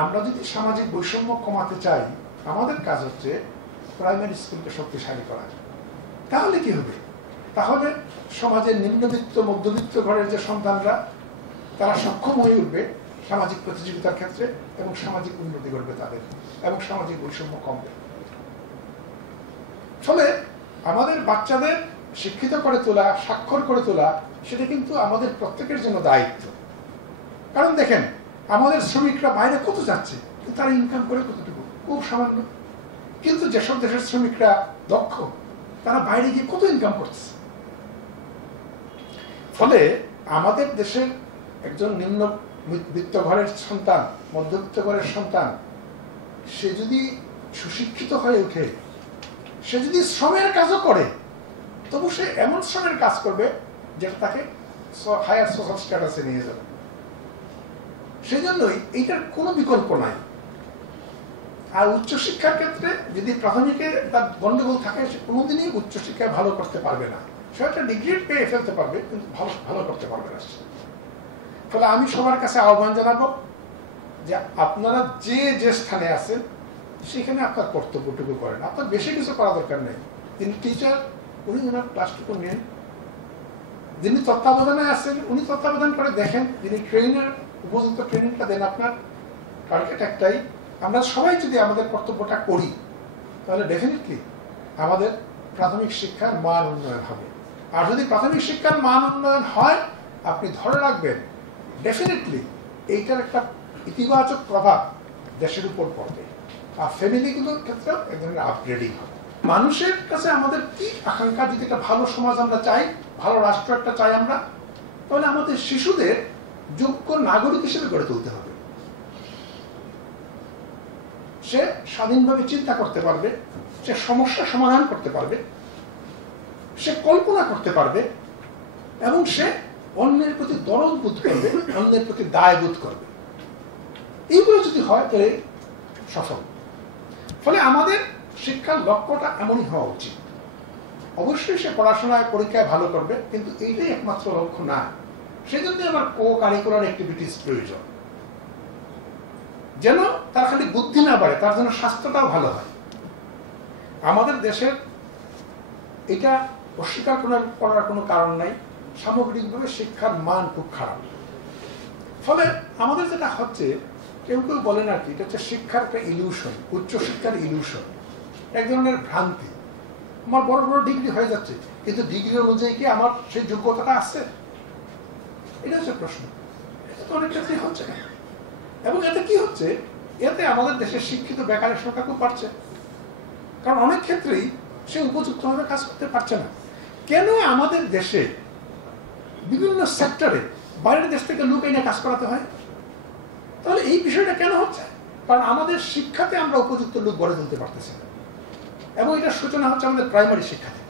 আমরা যদি সামাজিক বৈষম্য কমাতে চাই, আমাদের কাজ হচ্ছে প্রাইমারি স্কুলকে শক্তিশালী করা। তাহলে কি হবে? তাহলে সমাজের নিম্নবিত্ত মধ্যবিত্ত ঘরের যে সন্তানরা, তারা সক্ষম হয়ে উঠবে সামাজিক প্রতিযোগিতার ক্ষেত্রে, এবং সামাজিক উন্নতি করবে তাদের, এবং সামাজিক বৈষম্য কমবে। ফলে আমাদের বাচ্চাদের শিক্ষিত করে তোলা, স্বাক্ষর করে তোলা, সেটা কিন্তু আমাদের প্রত্যেকের জন্য দায়িত্ব। কারণ দেখেন, আমাদের শ্রমিকরা বাইরে কত যাচ্ছে, তারা ইনকাম করে কতটুকু? খুব সামান্য। কিন্তু যেসব দেশের শ্রমিকরা দক্ষ, তারা বাইরে গিয়ে কত ইনকাম করছে। ফলে আমাদের দেশের একজন নিম্নবিত্ত ঘরের সন্তান, মধ্যবিত্ত ঘরের সন্তান, সে যদি সুশিক্ষিত হয়ে ওঠে, সে যদি শ্রমের কাজও করে, তবু সে এমন শ্রমের কাজ করবে যেটা তাকে হায়ার সোশ্যাল স্ট্যাটাসে নিয়ে যাবে। সেজন্যই এইটার কোনো বিকল্প নাই। আর উচ্চশিক্ষার ক্ষেত্রে যদি প্রাথমিকে তার গন্ডগোল থাকে, সে কোনোদিনই উচ্চশিক্ষায় ভালো করতে পারবে না। সে একটা ডিগ্রি পেয়ে ফেলতে পারবে, কিন্তু ভালো করতে পারবে না। ফলে আমি সবার কাছে আহ্বান জানাবো যে আপনারা যে স্থানে আছেন সেখানে আপনার কর্তব্যটুকু করেন। আপনার বেশি কিছু করা দরকার নেই। তিনি টিচার, উনি ওনার ক্লাসটুকু নেন। যিনি তত্ত্বাবধানে আছেন, উনি তত্ত্বাবধান করে দেখেন। যিনি ট্রেনার, উপযুক্ত ট্রেনিংটা দেন। আপনার টার্গেট একটাই, আমরা সবাই যদি আমাদের কর্তব্যটা করি, তাহলে ডেফিনেটলি আমাদের প্রাথমিক শিক্ষার মান উন্নয়ন হবে। আর যদি প্রাথমিক শিক্ষার মান উন্নয়ন হয়, আপনি ধরে রাখবেন ডেফিনেটলি এইটার একটা ইতিবাচক প্রভাব দেশের উপর পড়বে, আর ফ্যামিলিগুলোর ক্ষেত্রেও এক ধরনের আপগ্রেডিং হবে। মানুষের কাছে আমাদের কি আকাঙ্ক্ষা? যদি একটা ভালো সমাজ আমরা চাই, ভালো রাষ্ট্র একটা চাই আমরা, তাহলে আমাদের শিশুদের যোগ্য নাগরিক হিসেবে গড়ে তুলতে হবে। সে স্বাধীনভাবে চিন্তা করতে পারবে, সে সমস্যা সমাধান করতে পারবে, সে কল্পনা করতে পারবে, এবং সে অন্যের প্রতি দরদ বোধ করবে, অন্যের প্রতি দায় বোধ করবে। এইগুলো যদি হয় তাহলে সফল। ফলে আমাদের শিক্ষার লক্ষ্যটা এমনই হওয়া উচিত। অবশ্যই সে পড়াশোনায় পরীক্ষায় ভালো করবে, কিন্তু এইটাই একমাত্র লক্ষ্য না। সেজন্য আমার কো কারিকুলার অ্যাক্টিভিটিস প্রয়োজন, যেন তার খালি বুদ্ধি না বাড়ে, তার জন্য স্বাস্থ্যটাও ভালো হয়। আমাদের দেশের এটা অস্বীকার করার কোনো কারণ নাই, সামগ্রিকভাবে শিক্ষার মান খুব খারাপ। ফলে আমাদের যেটা হচ্ছে, কেউ বলেন আর কি, এটা হচ্ছে শিক্ষার একটা ইলিউশন, উচ্চশিক্ষার ইলিউশন, এক ধরনের ভ্রান্তি। আমার বড় বড় ডিগ্রি হয়ে যাচ্ছে, কিন্তু ডিগ্রি অনুযায়ী কি আমার সেই যোগ্যতাটা আছে? এটা হচ্ছে প্রশ্ন। এটা তো অনেক ক্ষেত্রেই হচ্ছে না। এবং এতে কি হচ্ছে? এতে আমাদের দেশের শিক্ষিত বেকারের সংখ্যা খুব বাড়ছে। কারণ অনেক ক্ষেত্রেই সে উপযুক্তভাবে কাজ করতে পারছে না। কেন আমাদের দেশে বিভিন্ন সেক্টরে বাইরের দেশ থেকে লোক এনে কাজ করাতে হয়? তাহলে এই বিষয়টা কেন হচ্ছে? কারণ আমাদের শিক্ষাতে আমরা উপযুক্ত লোক গড়ে তুলতে পারতেছি না। এবং এটার সূচনা হচ্ছে আমাদের প্রাইমারি শিক্ষা থেকে।